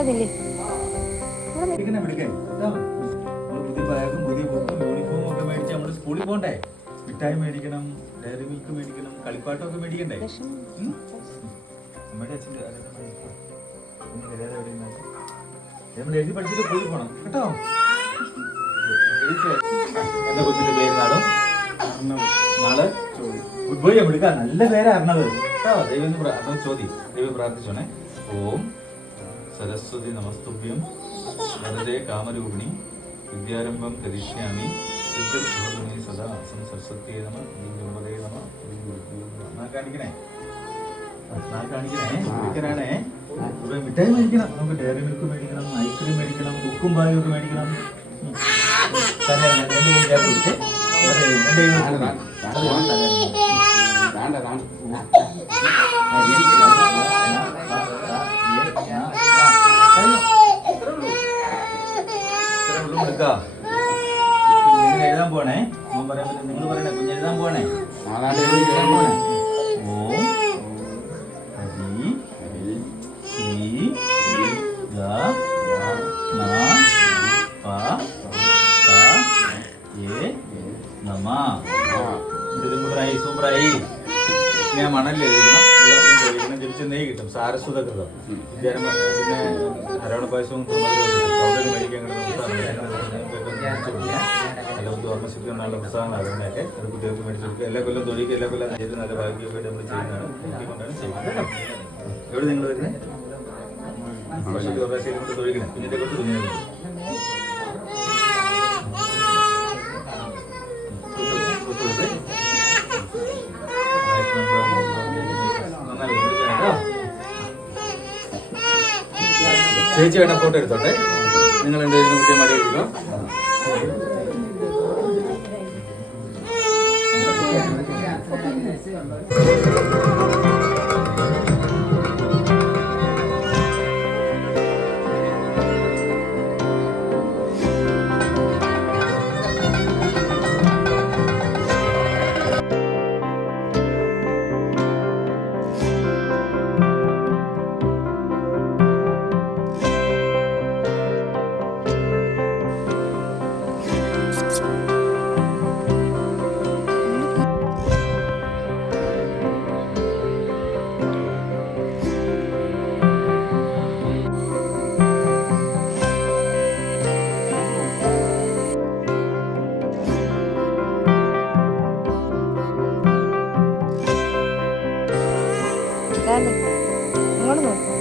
നില്ലേ സ്കൂളിൽ പോണ്ടേ? മിഠായി മേടിക്കണം ഡയറി മിൽക്ക് മേടിക്കണം കളിപ്പാട്ടം ഒക്കെ മേടിക്കണ്ടേ ഉം? അമ്മയുടെ അച്ഛന്റെ അതൊക്കെ മേടിക്കാം. പിന്നെ വരാതെ എവിടെ നമ്മൾ എഴുതി പഠിച്ചിട്ട് സ്കൂളിൽ പോണം. കേട്ടോ. കൊച്ചിന്റെ പേര് നാളെ ഗുഡ് എടുക്കാം നല്ല പേരാ അറിഞ്ഞത് കേട്ടോ? ദൈവം അത് ചോദി ദൈവം പ്രാർത്ഥിച്ചോണേ. ഓം സരസ്വതി നമസ്തുഭ്യം. വരദേ കാമരൂപിണി. വിദ്യാരംഭം കരിഷ്യാമി സിദ്ധി സദാ. അസം സരസ്വതി നമ. ഗണപതേ നമ. നാ കാണിക്കണേ? നാ കാണിക്കണേ? മിടുക്കനാണേ ഇവിടെ മിഠായി മേടിക്കണം. നമുക്ക് ഡയറി മിൽക്ക് മേടിക്കണം. ഐസ്ക്രീം മേടിക്കണം. ബുക്കും മേടിക്കണം. மாநாடு எழுதிக்கலாமா ஓ அதி ஸ்ரீ க நா ப த ஏ நம முடிது முடிறாய் சூப்பராய் ഞാൻ മണലിൽ ചോദിക്കണം തിരിച്ച് നെയ് കിട്ടും സാരസ്വത കൃതം വിദ്യാരം പിന്നെ അരവണ പായസവും നല്ല ബുദ്ധി ഓർമ്മശക്തി നല്ല പുസ്തകങ്ങളാണ് അതിനൊക്കെ ഒരു കുട്ടികൾക്ക് മേടിച്ചു കൊടുക്കുക. എല്ലാ കൊല്ലം തൊഴിക്കുക എല്ലാ കൊല്ലം ചെയ്ത് നല്ല ഭാഗ്യമൊക്കെ നമ്മൾ ചെയ്യുന്നതാണ്. എവിടെ നിങ്ങൾ വരുന്നത് ഓർമ്മശക്തി ഓർമ്മശക്തി കൊണ്ട് തൊഴിക്കണം കുഞ്ഞിന്റെ കൊണ്ട് കുഞ്ഞിനെ ചേച്ചി വേണം ഫോട്ടോ എടുത്തോട്ടെ? നിങ്ങൾ എന്തായാലും കുട്ടിയെ മടി എടുക്കുക നോക്ക്